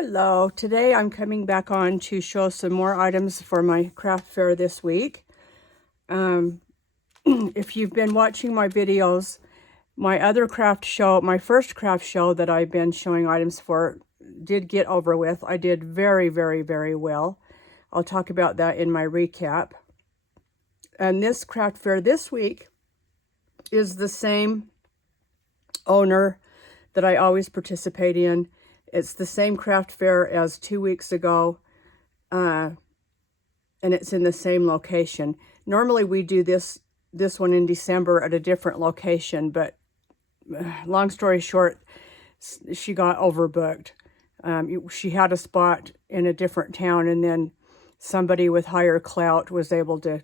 Hello, today I'm coming back on to show some more items for my craft fair this week. If you've been watching my videos, my first craft show that I've been showing items for did get over with. I did very, very, very well. I'll talk about that in my recap. And this craft fair this week is the same owner that I always participate in. It's the same craft fair as 2 weeks ago, and it's in the same location. Normally we do this one in December at a different location, but long story short, she got overbooked. She had a spot in a different town, and then somebody with higher clout was able to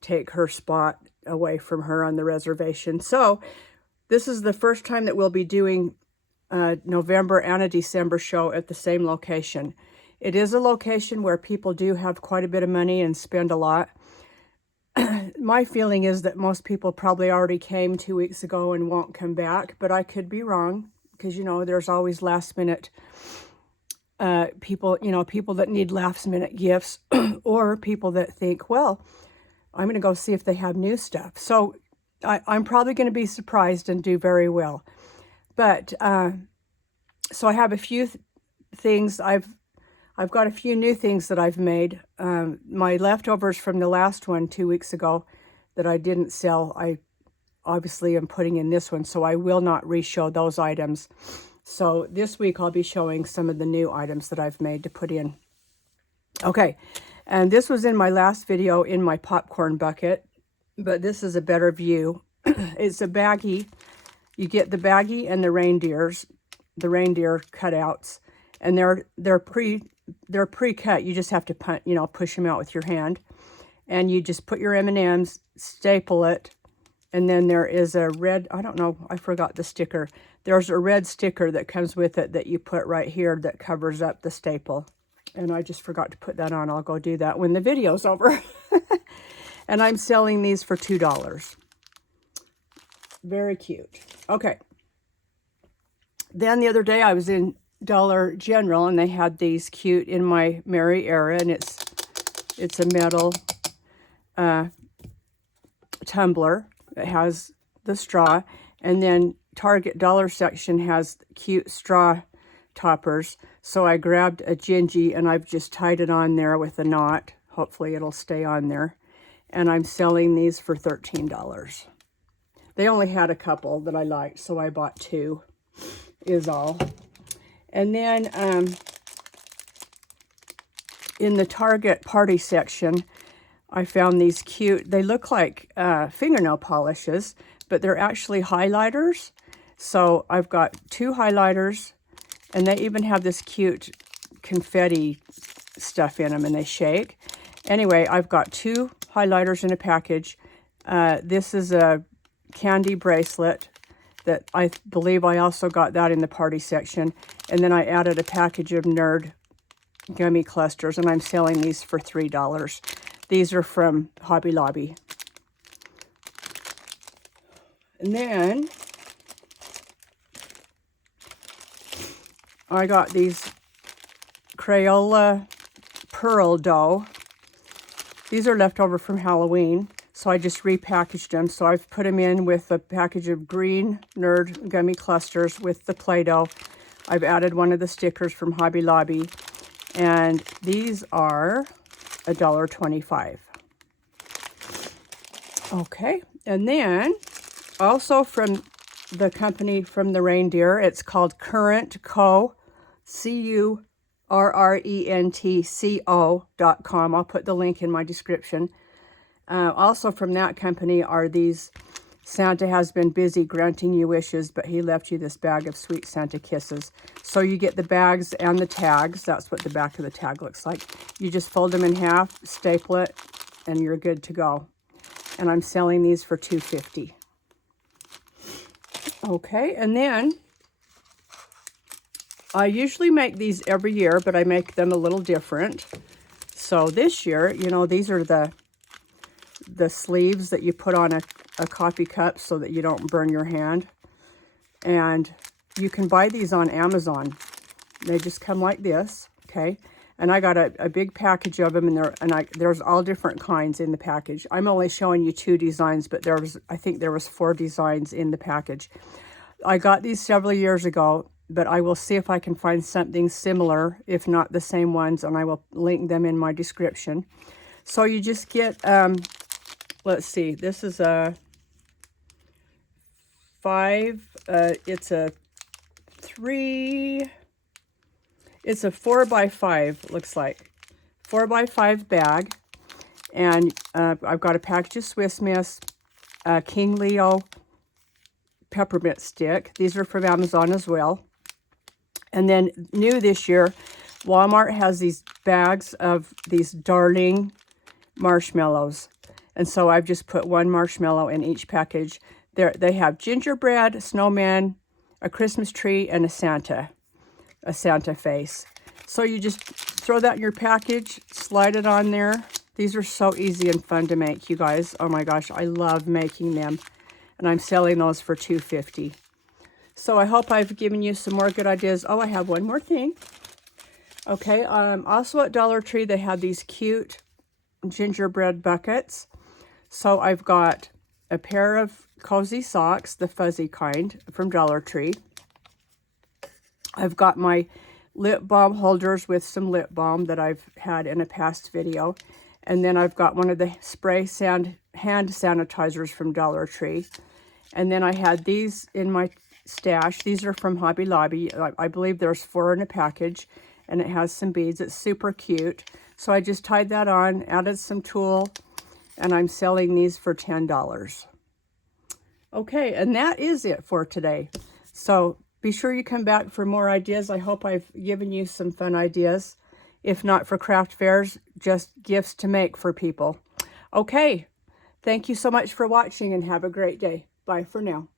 take her spot away from her on the reservation. So this is the first time that we'll be doing November and a December show at the same location. It is a location where people do have quite a bit of money and spend a lot. My feeling is that most people probably already came 2 weeks ago and won't come back, but I could be wrong, because there's always last minute people that need last minute gifts or people that think, well, I'm going to go see if they have new stuff. So I'm probably going to be surprised and do very well. But so I have a few things. I've got a few new things that I've made. My leftovers from the last one 2 weeks ago that I didn't sell, I obviously am putting in this one, so I will not re-show those items. So this week I'll be showing some of the new items that I've made to put in. Okay, and this was in my last video in my popcorn bucket, but this is a better view. It's a baggie. You get the baggie and the reindeer cutouts, and they're pre-cut. You just have to push them out with your hand, and you just put your M&Ms, staple it, and then there is a red, I don't know, I forgot the sticker. There's a red sticker that comes with it that you put right here that covers up the staple, and I just forgot to put that on. I'll go do that when the video's over. And I'm selling these for $2. Very cute. Okay. Then the other day I was in Dollar General, and they had these cute In My Merry Era, and it's a metal tumbler. It has the straw, and then Target dollar section has cute straw toppers. So I grabbed a Gingy, and I've just tied it on there with a knot. Hopefully it'll stay on there. And I'm selling these for $13. They only had a couple that I liked, so I bought two, is all. And then in the Target party section, I found these cute, they look like fingernail polishes, but they're actually highlighters. So I've got two highlighters, and they even have this cute confetti stuff in them, and they shake. Anyway, I've got two highlighters in a package. This is a candy bracelet that I believe I also got that in the party section. And then I added a package of Nerd gummy clusters, and I'm selling these for $3. These are from Hobby Lobby. And then I got these Crayola pearl dough. These are left over from Halloween, so I just repackaged them. So I've put them in with a package of green Nerd gummy clusters with the Play-Doh. I've added one of the stickers from Hobby Lobby, and these are $1.25. Okay, and then also from the company from the Reindeer, it's called Current Co. CURRENTCO.com. I'll put the link in my description. Also from that company are these Santa has been busy granting you wishes, but he left you this bag of sweet Santa kisses. So you get the bags and the tags. That's what the back of the tag looks like. You just fold them in half, staple it, and you're good to go. And I'm selling these for $2.50. Okay, and then I usually make these every year, but I make them a little different. So this year, these are the sleeves that you put on a coffee cup so that you don't burn your hand. And you can buy these on Amazon. They just come like this, okay? And I got a big package of them, and there's all different kinds in the package. I'm only showing you 2 designs, but I think there was 4 designs in the package. I got these several years ago, but I will see if I can find something similar, if not the same ones, and I will link them in my description. So you just get, let's see, this is a 5, it's a 3, it's a 4x5, looks like. 4x5 bag. And I've got a package of Swiss Miss, King Leo peppermint stick. These are from Amazon as well. And then new this year, Walmart has these bags of these darling marshmallows. And so I've just put 1 marshmallow in each package. They have gingerbread, snowman, a Christmas tree, and a Santa face. So you just throw that in your package, slide it on there. These are so easy and fun to make, you guys. Oh my gosh, I love making them. And I'm selling those for $2.50. So I hope I've given you some more good ideas. Oh, I have one more thing. Okay, also at Dollar Tree, they have these cute gingerbread buckets. So I've got a pair of cozy socks, the fuzzy kind, from Dollar Tree. I've got my lip balm holders with some lip balm that I've had in a past video. And then I've got one of the spray hand sanitizers from Dollar Tree. And then I had these in my stash. These are from Hobby Lobby. I believe there's 4 in a package, and it has some beads. It's super cute. So I just tied that on, added some tulle, and I'm selling these for $10. Okay, and that is it for today. So be sure you come back for more ideas. I hope I've given you some fun ideas. If not for craft fairs, just gifts to make for people. Okay, thank you so much for watching, and have a great day. Bye for now.